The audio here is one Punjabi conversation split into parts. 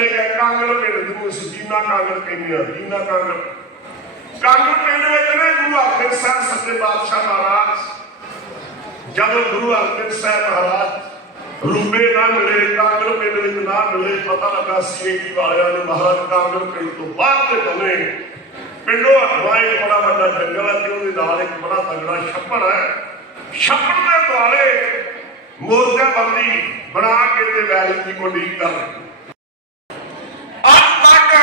ਚਲੇ ਗਏ ਕਾਂਗਲ ਪਿੰਡ ਨੂੰ ਅਸੀਂ ਜੀਨਾ ਕਾਂਗਲ ਕਹਿੰਦੇ ਆ, ਜੀਨਾ ਕਾਂਗਲ ਕਾਂਗਲ ਪਿੰਡ ਵਿੱਚ ਨੇ ਗੁਰੂ ਹਰਗੋਬਿੰਦ ਸਾਹਿਬ ਸੱਚੇ ਪਾਤਸ਼ਾਹ ਮਹਾਰਾਜ, ਜਦੋਂ ਗੁਰੂ ਹਰਗੋਬਿੰਦ ਸਾਹਿਬ ਮਹਾਰਾਜ ਰੂਪੇ ਨਾ ਮਿਲੇ ਕਾਂਗਲ ਪਿੰਡ ਵਿੱਚ ਨਾ ਮਿਲੇ, ਪਤਾ ਲੱਗਾ ਸੀ ਵਾਲਿਆਂ ਨੇ ਮਹਾਰਾਜ ਕਾਂਗਲ ਪਿੰਡ ਤੋਂ ਬਾਹਰ ਦੇ ਬਣੇ ਪਿੰਡੋਂ ਅਗਵਾਈ ਬੜਾ ਵੱਡਾ ਜੰਗਲ ਹੈ ਤੇ ਉਹਦੇ ਨਾਲ ਇੱਕ ਬੜਾ ਤਗੜਾ ਛੱਪੜ ਹੈ ਛੱਪੜ ਦੇ ਦੁਆਲੇ ਮੋਰਚਾ ਬੰਦੀ ਬਣਾ ਕੇ ਤੇ ਵੈਲੀ ਦੀ ਮੰਡੀ ਕਰ ਅੱਜ ਤੱਕ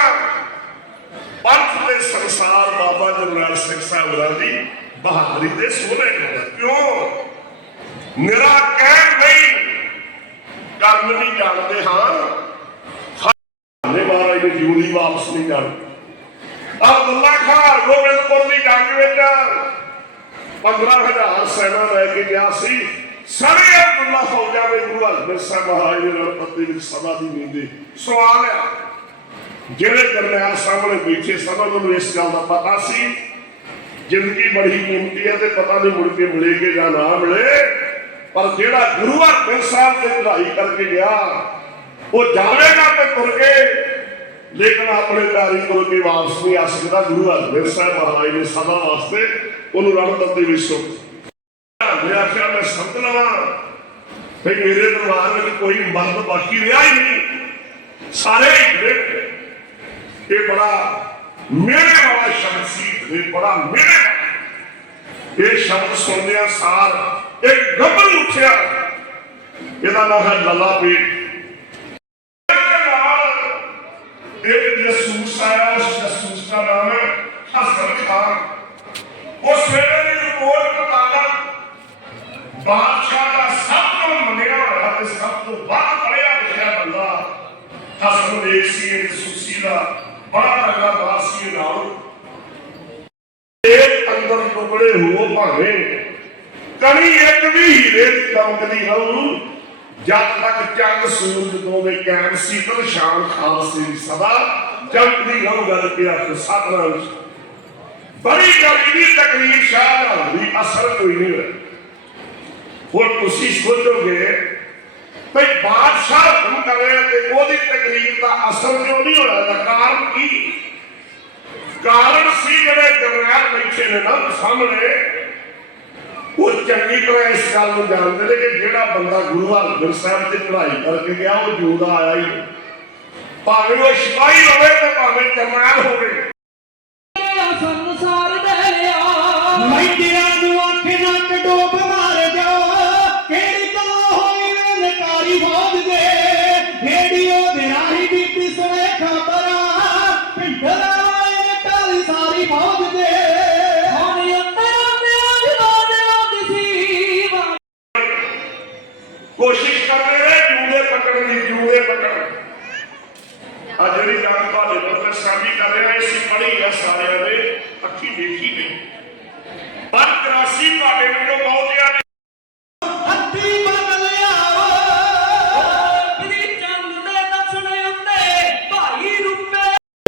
ਪੰਥ ਦੇ ਸੰਸਾਰ ਬਾਬਾ ਜਰਨੈਲ ਸਾਹਿਬ ਹੋਰਾਂ ਦੀ ਬਹਾਦਰੀ ਦੇ ਸੋਹਣੇ ਨੇ। ਕਿਉਂ? ਨਿਰਾ ਕਹਿ ਨਹੀਂ ਕਰਮ ਨਹੀਂ ਜਾਣਦੇ ਹਾਂ। ਨੇ ਮਹਾਰਾਜ ਨੇ ਜਿਉਂਦੀ ਵਾਪਸ ਨਹੀਂ ਜਾਣੀ। ਅਬਦੁੱਲਾ ਖਾਨ ਗੋਬਿੰਦਪੁਰ ਦੀ ਜੰਗ ਵਿੱਚ 15000 ਸੈਨਾ ਲੈ ਕੇ ਗਿਆ ਸੀ। ਸਾਰੇ ਅਬਦੁੱਲਾ ਫੌਜਾਂ ਵਿੱਚ ਗੁਰੂ ਹਰਗੋਬਿੰਦ ਸਾਹਿਬ ਮਹਾਰਾਜ ਦੇ ਨਾਲ ਪੱਤੀ ਵਿੱਚ ਸਭਾ ਦੀ ਨੀਂਦੇ ਸਵਾਲ ਆ। ਜਿਹੜੇ ਜਰਨੈਲ ਸਾਹਮਣੇ ਬੈਠੇ ਸਭ ਨੂੰ ਇਸ ਗੱਲ ਦਾ ਪਤਾ ਸੀ ਜ਼ਿੰਦਗੀ ਬੜੀ ਕੀਮਤੀ ਹੈ ਤੇ ਪਤਾ ਨਹੀਂ ਮੁੜ ਕੇ ਮਿਲੇਗੇ ਜਾਂ ਨਾ ਮਿਲੇ। ਪਰ ਜਿਹੜਾ ਗੁਰੂ ਹਰਗੋਬਿੰਦ ਸਾਹਿਬ ਤੇ ਚੜਾਈ ਕਰਕੇ ਗਿਆ, ਉਹ ਜਾਵੇਗਾ ਤੇ ਤੁਰ ਕੇ। ਲੇਕਿਨ ਆਪਣੇ ਪੈਰੀ ਤੁਰ ਕੇ ਵਾਪਸ ਨਹੀਂ ਆ ਸਕਦਾ ਗੁਰੂ ਹਰਗੋਬਿੰਦ ਸਾਹਿਬ ਮਹਾਰਾਜ ਨੇ ਸਦਾ ਵਾਸਤੇ ਉਹਨੂੰ ਰਣਦੱਤੇ ਵਿੱਚ ਸੁੱਟ ਮੈਂ ਆਖਿਆ, ਮੈਂ ਸੰਤ ਲਵਾਂ ਭਈ ਮੇਰੇ ਦਰਬਾਰ ਵਿੱਚ ਕੋਈ ਮਰਦ ਬਾਕੀ ਰਿਹਾ ਹੀ ਨਹੀਂ। ਸਾਰੇ ਹੀ ਇਹ ਬੜਾ ਮੇਰੇ ਵਾਲਾ ਸ਼ਬਦ ਵੀ ਬੜਾ ਮਿਹਨਤ ਇਹ ਸ਼ਬਦ ਸੁਣਦਿਆਂ ਸਾਰ ਇੱਕ ਗੱਭਰ ਉੱਠਿਆ। ਇਹਦਾ ਨਾਮ ਹੈ ਲੱਲਾ ਪੀਰ। ਇਹ ਜਸੂਸ ਆਇਆ, ਉਸ ਜਸੂਸ ਦਾ ਨਾਮ ਹੈ ਹਸਨ ਖਾਨ। ਉਸ ਵੇਲੇ ਦੀ ਰਿਪੋਰਟ ਮੁਤਾਬਕ ਬਾਦਸ਼ਾਹ ਦਾ ਸਭ ਤੋਂ ਮੰਨਿਆ ਹੋਇਆ ਤੇ ਸਭ ਤੋਂ ਵੱਧ ਪੜਿਆ ਲਿਖਿਆ ਬੰਦਾ ਹਸਨ ਦੇਸੀ ਹੋ ਭਾਵੇਂ। ਕਣੀ ਇੱਕ ਵੀ ਹੀਰੇ ਦੀ ਚਮਕਦੀ ਹਉ ਜਦ ਤੱਕ ਚੰਦ ਸੂਰਜ ਤੋਂ ਦੇ ਕਾਇਮ ਸੀ ਪਰ ਸ਼ਾਨ ਖਾਲਸੇ ਦੀ ਸਦਾ ਚਮਕਦੀ ਹਉ ਗੱਲ ਕਿਹਾ ਤੇ ਸਤਨਾਮ ਬੜੀ ਗੱਲ ਦੀ ਤਕਰੀਰ ਸ਼ਾਹ ਦੀ ਅਸਰ ਕੋਈ ਨਹੀਂ ਹੋਇਆ ਹੁਣ ਤੁਸੀਂ ਸੋਚੋਗੇ ਭਈ ਬਾਦਸ਼ਾਹ ਹੁਕਮ ਕਰ ਤੇ ਉਹਦੀ ਤਕਰੀਰ ਦਾ ਅਸਰ ਕਿਉਂ ਨਹੀਂ ਹੋਇਆ ਕਾਰਨ ਕੀ? ਕਾਰਨ ਸੀ ਜਿਹੜੇ ਜਰਨੈਲ ਬੈਠੇ ਨੇ ਨਾ ਸਾਹਮਣੇ ਉਹ ਚੰਗੀ ਤਰ੍ਹਾਂ ਇਸ ਗੱਲ ਨੂੰ ਜਾਣਦੇ ਨੇ ਕਿ ਜਿਹੜਾ ਬੰਦਾ ਗੁਰੂ ਹਰਗੋਬਿੰਦ ਸਾਹਿਬ ਤੇ ਚੜ੍ਹਾਈ ਕਰਕੇ ਗਿਆ ਉਹ ਜਿਉਂਦਾ ਆਇਆ ਹੀ। ਭਾਵੇਂ ਉਹ ਸਿਪਾਹੀ ਹੋਵੇ ਤੇ ਭਾਵੇਂ ਜਰਨੈਲ ਹੋਵੇ ਸੰਸਾਰ ਦੇ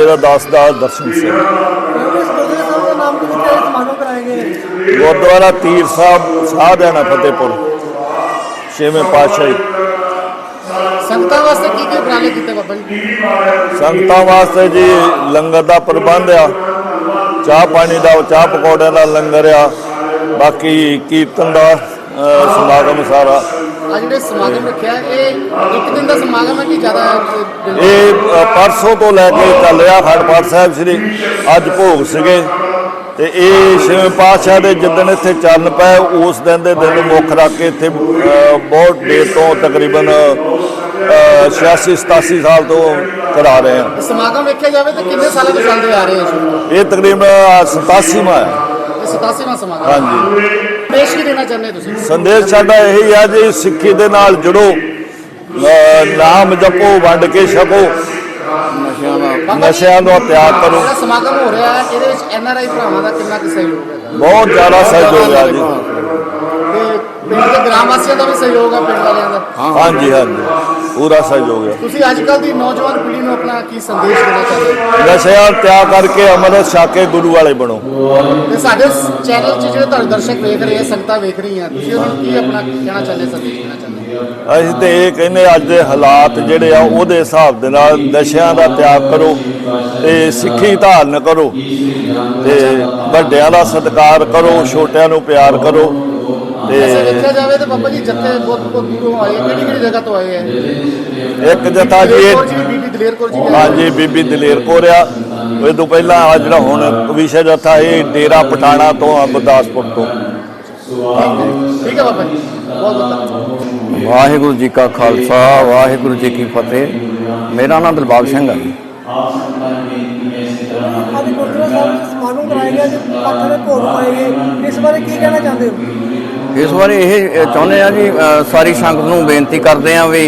ਮੇਰਾ ਦਾਸ ਦਾ ਦਰਸ਼ਨ ਸਿੰਘ ਗੁਰਦੁਆਰਾ ਤੀਰ ਸਾਹਿਬ ਸਾਧਿਆਣਾ ਫਤਿਹਪੁਰ ਛੇਵੇਂ ਪਾਤਸ਼ਾਹੀ। ਸੰਗਤਾਂ ਵਾਸਤੇ ਕੀ ਕੀ ਉਪਰਾਲੇ ਕੀਤੇ ਬਾਬਾ ਜੀ? ਸੰਗਤਾਂ ਵਾਸਤੇ ਜੀ ਲੰਗਰ ਦਾ ਪ੍ਰਬੰਧ ਆ ਚਾਹ ਪਾਣੀ ਦਾ ਚਾਹ ਪਕੌੜਿਆਂ ਦਾ ਲੰਗਰ ਆ ਬਾਕੀ ਕੀਰਤਨ ਦਾ ਸਮਾਗਮ ਸਾਰਾ। ਆ ਜਿਹੜੇ ਸਮਾਗਮ ਰੱਖਿਆ ਇਹ ਇੱਕ ਦਿਨ ਦਾ ਸਮਾਗਮ ਹੈ ਕਿ ਜ਼ਿਆਦਾ ਦਿਨ? ਦਾ? ਇਹ ਅ, ਪਰਸੋਂ ਤੋਂ ਲੈ ਕੇ ਚੱਲਿਆ ਖੜਪਾਟ ਸਾਹਿਬ ਸ੍ਰੀ ਅੱਜ ਭੋਗ ਸੀਗੇ। ਤੇ ਇਹ ਛੇਵੇਂ ਪਾਤਸ਼ਾਹ ਦੇ ਜਿੱਦਣ ਇੱਥੇ ਚੱਲ ਪਏ ਉਸ ਦਿਨ ਦੇ ਦਿਨ ਮੁੱਖ ਰੱਖ ਕੇ ਇੱਥੇ ਬਹੁਤ ਦੇਰ ਤੋਂ ਤਕਰੀਬਨ 86 87 ਸਾਲ ਤੋਂ ਕਰਾ ਰਹੇ ਹਾਂ। ਸਮਾਗਮ ਵੇਖਿਆ ਜਾਵੇ ਤਾਂ ਕਿੰਨੇ ਸਾਲਾਂ ਤੋਂ ਚੱਲਦੇ ਆ ਰਹੇ ਹੋ ਇਹ ਤਕਰੀਬਨ 87ਵਾਂ ਹੈ। ਇਹ 87ਵਾਂ ਸਮਾਗਮ। ਹਾਂਜੀ। ਪੇਸ਼ ਕੀ ਦੇਣਾ ਚਾਹੁੰਦੇ ਤੁਸੀਂ? ਸੰਦੇਸ਼ ਸਾਡਾ ਇਹੀ ਹੈ ਜੀ ਸਿੱਖੀ ਦੇ ਨਾਲ ਜੁੜੋ ਨਾਮ ਜਪੋ ਵੰਡ ਕੇ ਛਕੋ ਨਸ਼ਿਆਂ ਦਾ ਤਿਆਗ ਕਰੋ। ਸਮਾਗਮ ਹੋ ਰਿਹਾ ਹੈ ਇਹਦੇ ਵਿੱਚ ਐਨ ਆਰ ਆਈ ਭਰਾਵਾਂ ਦਾ ਕਿੰਨਾ ਕੁ ਸਹਿਯੋਗ ਹੈਗਾ? ਬਹੁਤ ਜ਼ਿਆਦਾ ਸਹਿਯੋਗ ਹੈ ਜੀ। ਤੇ ਪਿੰਡ ਦੇ ਗ੍ਰਾਮ ਵਾਸੀਆਂ ਦਾ ਵੀ ਸਹਿਯੋਗ ਹੈ ਪਿੰਡ ਵਾਲਿਆਂ ਦਾ? ਹਾਂਜੀ ਹਾਂਜੀ। ਪੂਰਾ ਸਹਿਯੋਗ ਹੈ। ਤੁਸੀਂ ਅੱਜ ਕੱਲ ਦੀ ਨੌਜਵਾਨ ਪੀੜ੍ਹੀ ਨੂੰ ਆਪਣਾ ਕੀ ਸੰਦੇਸ਼ ਦੇਣਾ ਚਾਹੁੰਦੇ ਹੋ? ਨਸ਼ਿਆਂ ਤਿਆਗ ਕਰਕੇ ਅੰਮ੍ਰਿਤ ਛਕ ਗੁਰੂ ਵਾਲੇ ਬਣੋ। ਤੇ ਸਾਡੇ ਚੈਨਲ 'ਚ ਜਿਹੜੇ ਤੁਹਾਡੇ ਦਰਸ਼ਕ ਵੇਖ ਰਹੇ ਆ ਸੰਗਤਾਂ ਵੇਖ ਰਹੀਆਂ ਤੁਸੀਂ ਉਹਨਾਂ ਨੂੰ ਕੀ ਆਪਣਾ ਕਹਿਣਾ ਚਾਹੁੰਦੇ ਸੰਦੇਸ਼ ਦੇਣਾ ਚਾਹੁੰਦੇ ਅਸੀਂ ਤੇ ਇਹ ਕਹਿੰਦੇ ਅੱਜ ਦੇ ਹਾਲਾਤ ਜਿਹੜੇ ਆ ਉਹਦੇ ਹਿਸਾਬ ਦੇ ਨਾਲ ਨਸ਼ਿਆਂ ਦਾ ਤਿਆਗ ਕਰੋ ਤੇ ਸਿੱਖੀ ਧਾਰਨ ਕਰੋ ਤੇ ਵੱਡਿਆਂ ਦਾ ਸਤਿਕਾਰ ਕਰੋ ਛੋਟਿਆਂ ਨੂੰ ਪਿਆਰ ਕਰੋ। ਤੇ ਐਸੇ ਦੇਖਿਆ ਜਾਵੇ ਤਾਂ ਬਾਬਾ ਜੀ ਜੱਥੇ ਬਹੁਤ ਬਹੁਤ ਦੂਰੋਂ ਆਏ ਕਿਹੜੀ ਕਿਹੜੀ ਜਗ੍ਹਾ ਤੋਂ ਆਏ ਹੈ ਇੱਕ ਜਥਾ ਜੀ ਦਲੇਰ ਇਹ ਕੌਰ ਜੀ ਬੀਬੀ ਦਲੇਰ ਕੌਰ ਜੀ ਹਾਂਜੀ ਬੀਬੀ ਦਲੇਰ ਕੌਰ ਆ। ਇਹ ਤੋਂ ਪਹਿਲਾਂ ਆ ਜਿਹੜਾ ਹੁਣ ਵਿਸ਼ਾ ਜਥਾ ਇਹ ਡੇਰਾ ਪਟਾਣਾ ਤੋਂ ਆ ਗੁਰਦਾਸਪੁਰ ਤੋਂ। ਠੀਕ ਹੈ ਬਾਬਾ ਜੀ ਬਹੁਤ ਬਹੁਤ ਧੰਨਵਾਦ। ਵਾਹਿਗੁਰੂ ਜੀ ਕਾ ਖਾਲਸਾ ਵਾਹਿਗੁਰੂ ਜੀ ਕੀ ਫਤਿਹ। ਮੇਰਾ ਨਾਮ ਦਿਲਬਾਗ ਸਿੰਘ ਹੈ ਜੀ। ਅੱਜ ਗੁਰਦੁਆਰਾ ਸਾਹਿਬ ਸਮਾਗਮ ਕਰਾਇਆ ਗਿਆ ਜੀ ਪਾਠਾਂ ਦੇ ਭੋਗ ਪਾਏ ਗਏ ਇਸ ਬਾਰੇ ਕੀ ਕਹਿਣਾ ਚਾਹੁੰਦੇ ਹੋ? ਇਸ ਵਾਰੀ ਇਹ ਚਾਹੁੰਦੇ ਆ ਜੀ ਸਾਰੀ ਸੰਗਤ ਨੂੰ ਬੇਨਤੀ ਕਰਦੇ ਆ ਵੀ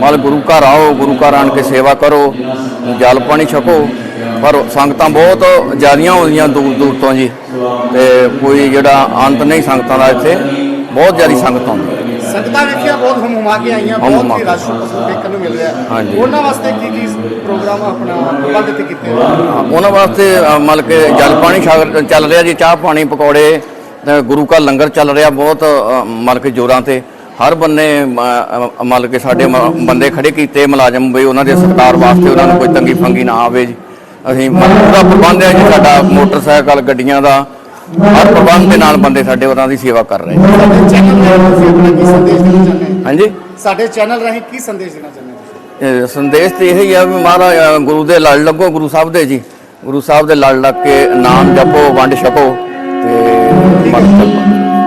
ਮਲ ਗੁਰੂ ਘਰ ਆਓ ਗੁਰੂ ਘਰ ਆਣ ਕੇ ਸੇਵਾ ਕਰੋ ਜਲ ਪਾਣੀ ਛਕੋ। ਪਰ ਸੰਗਤਾਂ ਬਹੁਤ ਜ਼ਿਆਦੀਆਂ ਹੋਈਆਂ ਦੂਰ ਦੂਰ ਤੋਂ ਜੀ। ਤੇ ਕੋਈ ਜਿਹੜਾ ਅੰਤ ਨਹੀਂ ਸੰਗਤਾਂ ਦਾ ਇੱਥੇ ਬਹੁਤ ਜ਼ਿਆਦੀ ਸੰਗਤ ਆਉਂਦੀ ਸੰਗਤਾਂ ਵੇਖਿਆ ਬਹੁਤ ਹਮੁਮਾ ਕੇ ਆਈਆਂ ਬਹੁਤ ਹੀ। ਰਸ਼ ਦੇਖਣ ਨੂੰ ਮਿਲ ਰਿਹਾ। ਹਾਂਜੀ। ਉਹਨਾਂ ਵਾਸਤੇ ਕੀ ਕੀ ਪ੍ਰੋਗਰਾਮ ਆਪਣਾ ਪ੍ਰਬੰਧ ਇੱਥੇ ਕੀਤੇ ਉਹਨਾਂ ਵਾਸਤੇ ਮਤਲਬ ਕਿ ਜਲ ਪਾਣੀ ਚੱਲ ਰਿਹਾ ਜੀ ਚਾਹ ਪਾਣੀ ਪਕੌੜੇ ਗੁਰੂ ਘਰ ਲੰਗਰ ਚੱਲ ਰਿਹਾ ਬਹੁਤ ਮਤਲਬ ਕਿ ਜੋਰਾਂ ਤੇ। ਹਰ ਬੰਨੇ ਮਤਲਬ ਕਿ ਸਾਡੇ ਬੰਦੇ ਖੜੇ ਕੀਤੇ ਮੁਲਾਜ਼ਮ ਵੀ ਉਹਨਾਂ ਦੇ ਸਤਿਕਾਰ ਵਾਸਤੇ ਉਹਨਾਂ ਨੂੰ ਕੋਈ ਤੰਗੀ ਫੰਗੀ ਨਾ ਆਵੇ ਜੀ। ਅਸੀਂ ਮਤਲਬ ਪੂਰਾ ਪ੍ਰਬੰਧ ਹੈ ਜੀ ਸਾਡਾ ਮੋਟਰਸਾਈਕਲ ਗੱਡੀਆਂ ਦਾ। ਹਰ ਪ੍ਰਬੰਧ ਦੇ ਨਾਲ ਬੰਦੇ ਸਾਡੇ ਉਹਨਾਂ ਦੀ ਸੇਵਾ ਕਰ ਰਹੇ ਕੀ ਹਾਂਜੀ? ਸਾਡੇ ਚੈਨਲ ਰਾਹੀਂ ਕੀ ਸੰਦੇਸ਼ ਦੇਣਾ ਚਾਹੁੰਦੇ ਸੰਦੇਸ਼ ਤੇ ਇਹ ਹੀ ਆ ਵੀ ਮਹਾਰਾਜ ਗੁਰੂ ਦੇ ਲੜ ਲੱਗੋ ਗੁਰੂ ਸਾਹਿਬ ਦੇ ਜੀ। ਗੁਰੂ ਸਾਹਿਬ ਦੇ ਲੜ ਲੱਗ ਕੇ ਨਾਮ ਜਪੋ ਵੰਡ ਛਕੋ। ਤੇ ਮਨ ਚੱਲੋ